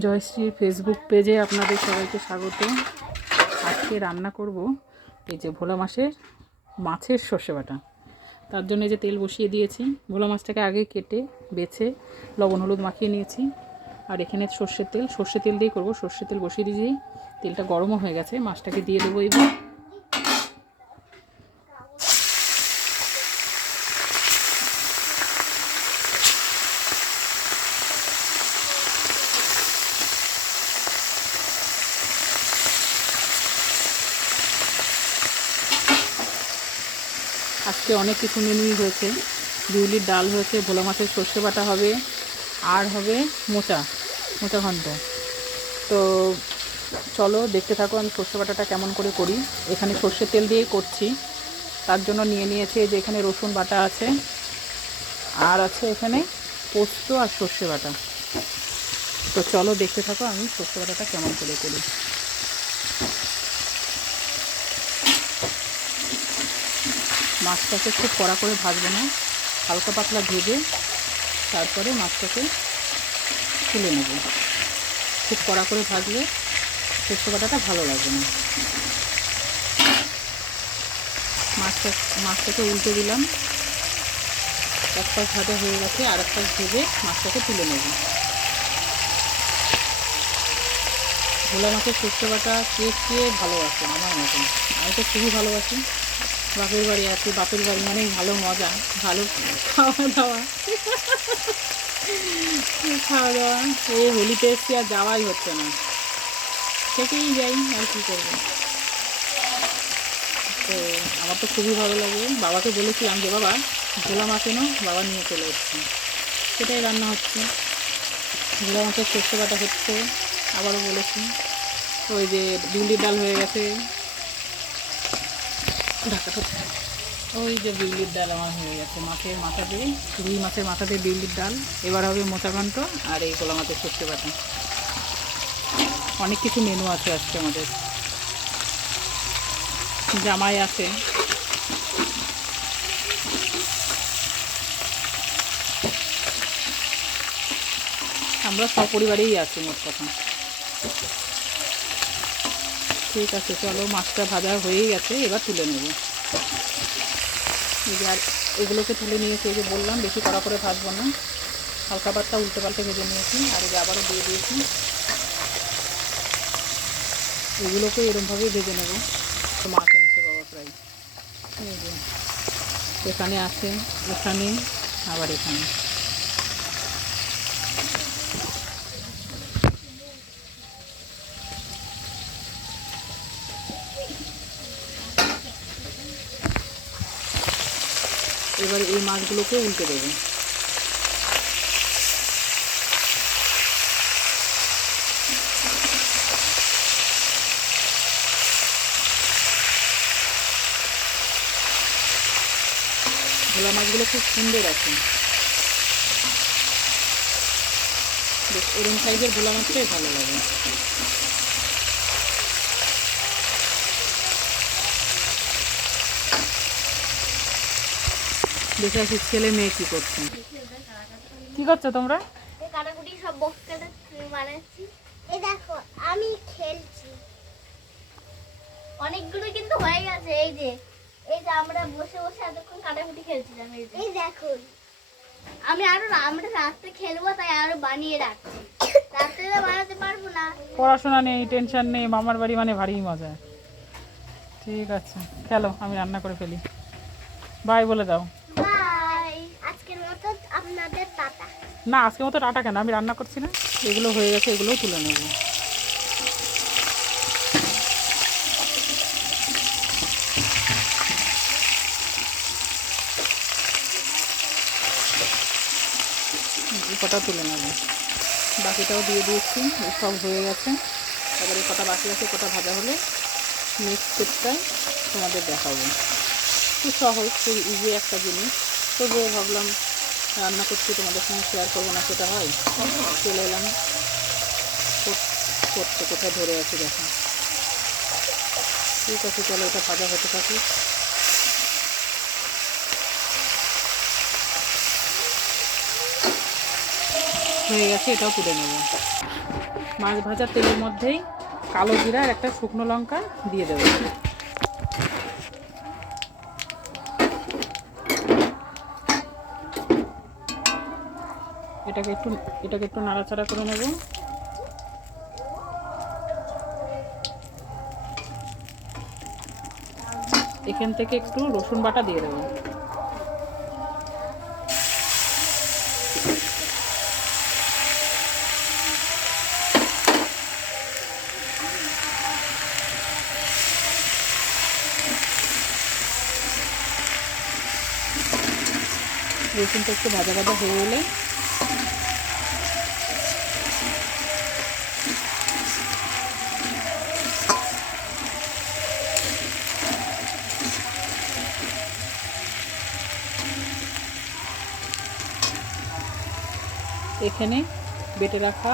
Jayashree Facebook পেজে আপনাদের সবাইকে স্বাগত। আজকে রান্না করব এই যে ভোলা মাছের সর্ষে বাটা। তার জন্য যে তেল বসিয়ে দিয়েছি, ভোলা মাছটাকে আগে কেটে বেছে লবণ হলুদ মাখিয়ে নিয়েছি। আর এখানে সর্ষে তেল দিয়ে করব। সর্ষে তেল বসিয়ে দিয়েছি, তেলটা গরমও হয়ে গেছে, মাছটাকে দিয়ে দেবো। এবার আজকে অনেক কিছু মেনুই হয়েছে। বিউলির ডাল হয়েছে, ভোলা মাছের সর্ষে বাটা হবে, আর হবে মোচা ঘন্ট। তো চলো দেখতে থাকো আমি সর্ষে বাটাটা কেমন করে করি। এখানে সর্ষের তেল দিয়েই করছি, তার জন্য নিয়েছি যে এখানে রসুন বাটা আছে, আর আছে এখানে পোস্ত আর সর্ষে বাটা। তো চলো দেখতে থাকো আমি সর্ষে বাটাটা কেমন করে করি। মাছটাকে খুব কড়া করে ভাজবো না, হালকা পাতলা ভেজে তারপরে মাছটাকে তুলে নেব। খুব কড়া করে ভাজলে সর্ষে বাটাটা ভালো লাগবে না। মাছটাকে উল্টে দিলাম, এক পাশ ভাজা হয়ে গেছে, আর এক পাশ ভেজে মাছটাকে তুলে নেব। ভোলা মাছের সর্ষে বাটা কে ভালোবাসে আমার মতন, আমি তো খুবই ভালোবাসি। বাপের বাড়ি আছি, বাপের বাড়ি মানেই ভালো মজা, ভালো খাওয়া দাওয়া। এই হোলিতে এসছি, আর যাওয়াই হচ্ছে না, থেকেই যাই, আর কী করবো। তো আমার তো খুবই ভালো লাগে। বাবাকে বলেছিলাম যে বাবা ভোলা মাছ এনো, বাবা নিয়ে চলে এসছি। সেটাই রান্না হচ্ছে, ভোলা মাছের সর্ষে বাটা হচ্ছে। আবারও বলেছি, ওই যে বিউলির ডাল হয়ে গেছে, ওই যে বিউলির ডাল আমার হয়ে গেছে, রুই মাছের মাথা দিয়ে বিউলির ডাল। এবার হবে মোচা ঘন্ট আর এই ভোলা মাছের সর্ষে বাটা। অনেক কিছু মেনু আছে আজকে আমাদের। জামাই আছে, আমরা সপরিবারেই আছি মোট কথা। ঠিক আছে, চলো মাছটা ভাজা হয়েই গেছে, এবার তুলে নেব। এই যে আর এগুলোকে তুলে নিয়েছি, এই যে বললাম বেশি কড়া করে ভাজবো না, হালকা পাতলা উল্টে পাল্টে ভেজে নিয়েছি। আর এই যে আবারও দিয়ে দিয়েছি, এগুলোকে এরকমভাবেই ভেজে নেব। তো মাছ এনেছে বাবা প্রায়, এই যে এখানে আছে, এখানে আবার এখানে। এবার এই মাছগুলোকে উল্টে দেবো। ভোলা মাছগুলো খুব সুন্দর আছে, বেশ এরকম সাইজের ভোলা মাছটাই ভালো লাগে। দেখে আসি ছেলে মেয়ে কি করছে। কি করছো তোমরা? কাটাকুটি সব বক্স বানাচ্ছি। এই দেখো আমি খেলছি, অনেকগুলো কিন্তু হয়ে গেছে। এই যে আমরা বসে এতক্ষণ কাটাকুটি খেলছিলাম। এই দেখুন, আমরা রাত্রে খেলবো, তাই আরো বানিয়ে রাখছি। রাত্রে বানাতে পারবো না, পড়াশোনা নেই, টেনশন নেই, মামার বাড়ি মানে ভারী মজা। ঠিক আছে, খেলো, আমি রান্না করে ফেলি। বাই বলে দাও। বাই, আজকের মতো আপনাদের টাটা। না, আজকের মতো টাটা কেন, আমি রান্না করছি না। এগুলো হয়ে গেছে, এগুলোও তুলে নেব। কটা তুলে নেব, বাকিটাও দিয়ে দিয়েছি, সব হয়ে গেছে। এবার এই কটা বাকি আছে, কটা ভাজা হলে নেক্সট স্টেপটাই তোমাদের দেখাবো। খুব সহজ, খুব ইজি একটা জিনিস, তবুও ভাবলাম রান্না করছি, তোমাদের সঙ্গে শেয়ার করবো না, সেটা হয়। চলে এলাম করতে, কোথায় ধরে আছে দেখো। ঠিক আছে, চলো এটা ভাজা হতে থাকে। হয়ে গেছে, এটাও তুলে নেব। মাছ ভাজার তেলের মধ্যেই কালো জিরা আর একটা শুকনো লঙ্কা দিয়ে দেবো। এটাকে একটু নাড়াচাড়া করে নেব। এখান থেকে একটু রসুন বাটা দিয়ে দেবো। রসুনটা একটু ভাজা ভাজা হয়ে গেলে এখানে বেটে রাখা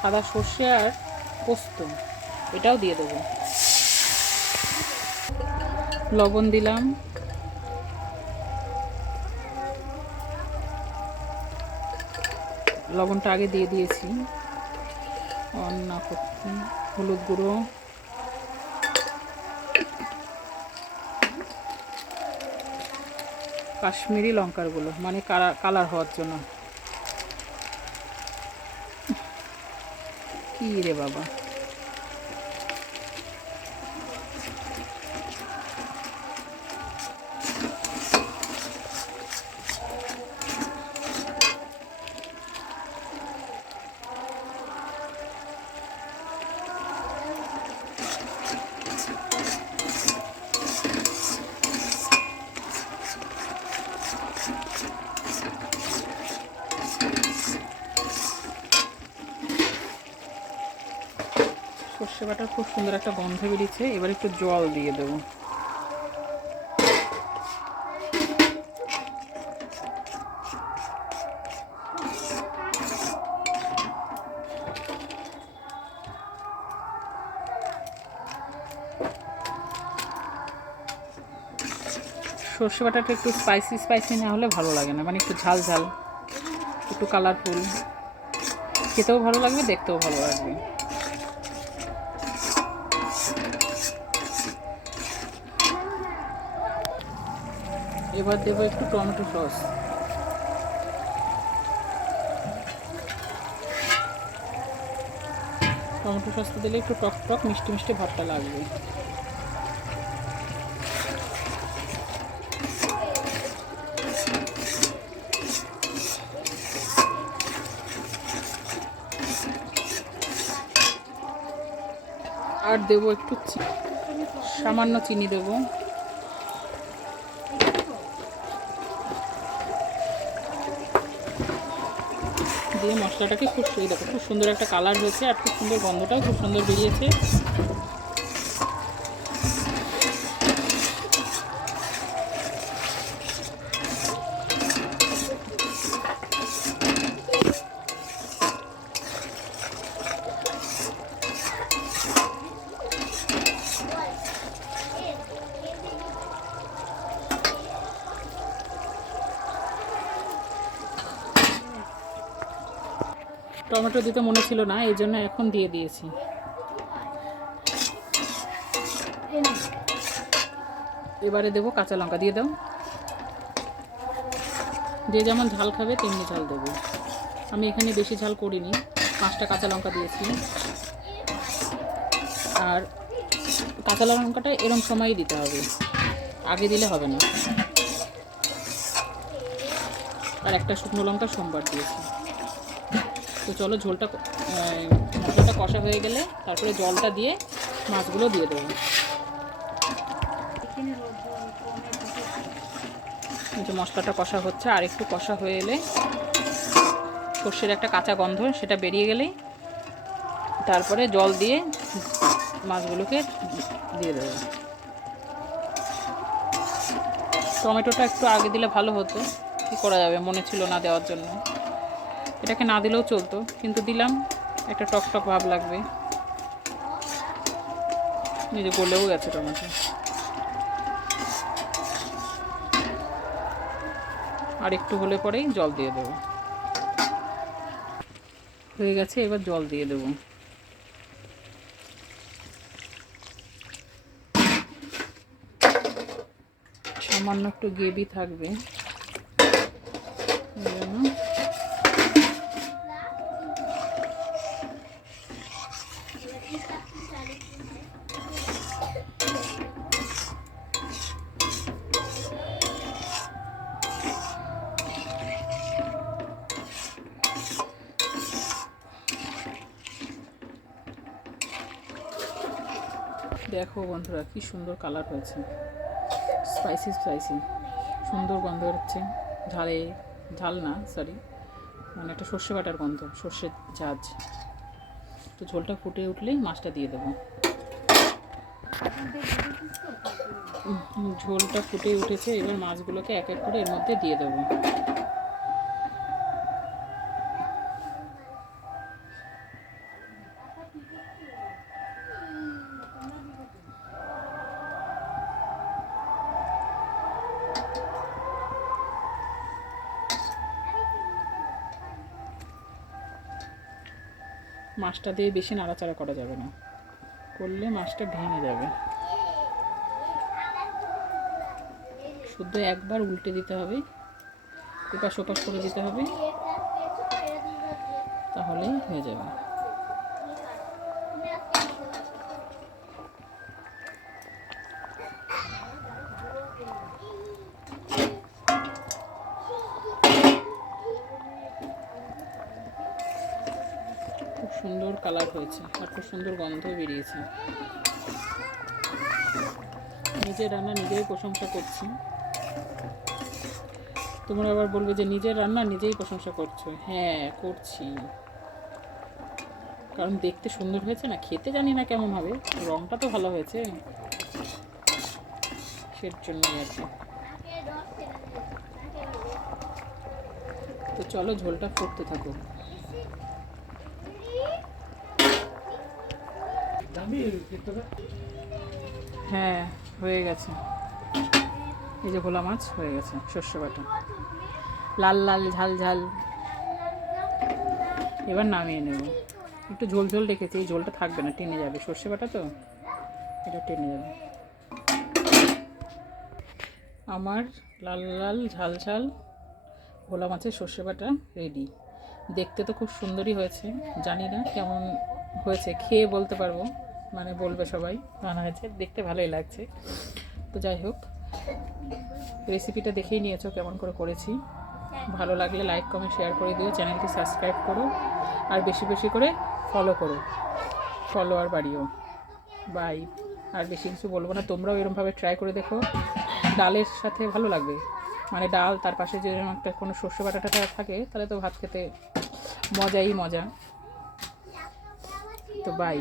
সাদা সর্ষে আর পোস্ত এটাও দিয়ে দেবো। লবণ দিলাম, লবণটা আগে দিয়ে দিয়েছি। হলুদ গুঁড়ো, কাশ্মীরি লঙ্কার গুঁড়ো, মানে কালার হওয়ার জন্য। কি রে বাবা, সর্ষে বাটার খুব সুন্দর একটা গন্ধ বেরিয়েছে। এবার একটু জল দিয়ে দেবো। সর্ষে বাটাটা একটু স্পাইসি না হলে ভালো লাগে না, মানে একটু ঝাল ঝাল, একটু কালারফুল, খেতেও ভালো লাগবে, দেখতেও ভালো লাগবে। এবার দেবো একটু টমেটো সস। টমেটো সসটা দিলে একটু টক টক মিষ্টি মিষ্টি ভাবটা লাগবে। আর দেবো একটু সামান্য চিনি দেবো। দিয়ে মশলাটাকে খুব সুন্দর একটা কালার হয়েছে, আর খুব সুন্দর গন্ধটাও খুব সুন্দর বেরিয়েছে। টমেটো দিতে মনে ছিল না, এই জন্য এখন দিয়ে দিয়েছি। এবারে দেবো কাঁচা লঙ্কা, দিয়ে দাও। যে যেমন ঝাল খাবে তেমনি ঝাল দেবো। আমি এখানে বেশি ঝাল করিনি, 5টা কাঁচা লঙ্কা দিয়েছি। আর কাঁচা লঙ্কাটা এরম সময়ই দিতে হবে, আগে দিলে হবে না। আর একটা শুকনো লঙ্কা সোমবার দিয়েছি। তো চলো, মশলাটা কষা হয়ে গেলে তারপরে জলটা দিয়ে মাছগুলো দিয়ে দেবো। যে মশলাটা কষা হচ্ছে, আর একটু কষা হয়ে এলে সর্ষের একটা কাঁচা গন্ধ সেটা বেরিয়ে গেলেই তারপরে জল দিয়ে মাছগুলোকে দিয়ে দেবো। টমেটোটা একটু আগে দিলে ভালো হতো, কী করা যাবে, মনে ছিল না দেওয়ার জন্য। এটাকে না দিলেও চলতো, কিন্তু দিলাম, একটা টক টক ভাব লাগবে। নিজে গলেও গেছে টমেটো। আর একটু হলে পরেই জল দিয়ে দেবো। হয়ে গেছে, এবার জল দিয়ে দেবো। সামান্য একটু গ্রেভি থাকবে এই জন্য। দেখো বন্ধুরা কি সুন্দর কালার হয়েছে, স্পাইসি স্পাইসি, সুন্দর গন্ধ হচ্ছে। ঝালে, ঝাল না সরি, মানে একটা সর্ষে বাটার গন্ধ, সর্ষের ঝাঁজ। তো ঝোলটা ফুটে উঠলেই মাছটা দিয়ে দেবো। ঝোলটা ফুটে উঠেছে, এবার মাছগুলোকে এক এক করে এর মধ্যে দিয়ে দেবো। মাছটা দিয়ে বেশি নাড়াচাড়া করা যাবে না, করলে মাছটা ভেঙে যাবে। শুধু একবার উল্টে দিতে হবে, এপাশ ওপাশ করে দিতে হবে, তাহলেই হয়ে যাবে। খুব সুন্দর কালার হয়েছে আর খুব সুন্দর গন্ধ বেরিয়েছে। নিজের রান্না নিজেই প্রশংসা করছি। তোমরা আবার বলবে যে নিজের রান্না নিজেই প্রশংসা করছো। হ্যাঁ করছি, কারণ দেখতে সুন্দর হয়েছে না, খেতে জানি না কেমন হবে, রঙটা তো ভালো হয়েছে, সের জন্যই আর কি। তো চলো ঝোলটা ফুটতে থাকুক। হ্যাঁ হয়ে গেছে, এই যে ভোলা মাছ হয়ে গেছে, সর্ষে বাটা, লাল লাল ঝাল ঝাল। এবার নামিয়ে নেব। একটু ঝোল ঝোল রেখেছি, এই ঝোলটা থাকবে না, টেনে যাবে, সর্ষে বাটা তো এটা টেনে যাবে। আমার লাল লাল ঝাল ঝাল ভোলা মাছের সর্ষে বাটা রেডি। দেখতে তো খুব সুন্দরই হয়েছে, জানি না কেমন হয়েছে, খেয়ে বলতে পারবো, মানে বলবে সবাই রান্না হয়েছে, দেখতে ভালোই লাগছে। তো যাই হোক, রেসিপিটা দেখেই নিয়েছো কেমন করে করেছি। ভালো লাগলে লাইক কমেন্ট শেয়ার করে দিও, চ্যানেলটি সাবস্ক্রাইব করো, আর বেশি বেশি করে ফলো করো, ফলোয়ার বাড়িও। বাই। আর বেশি কিছু বলবো না, তোমরাও এরকমভাবে ট্রাই করে দেখো, ডালের সাথে ভালো লাগবে। মানে ডাল, তার পাশে যে একটা কোনো সর্ষে বাটাটা থাকে, তাহলে তো ভাত খেতে মজাই মজা। তো বাই।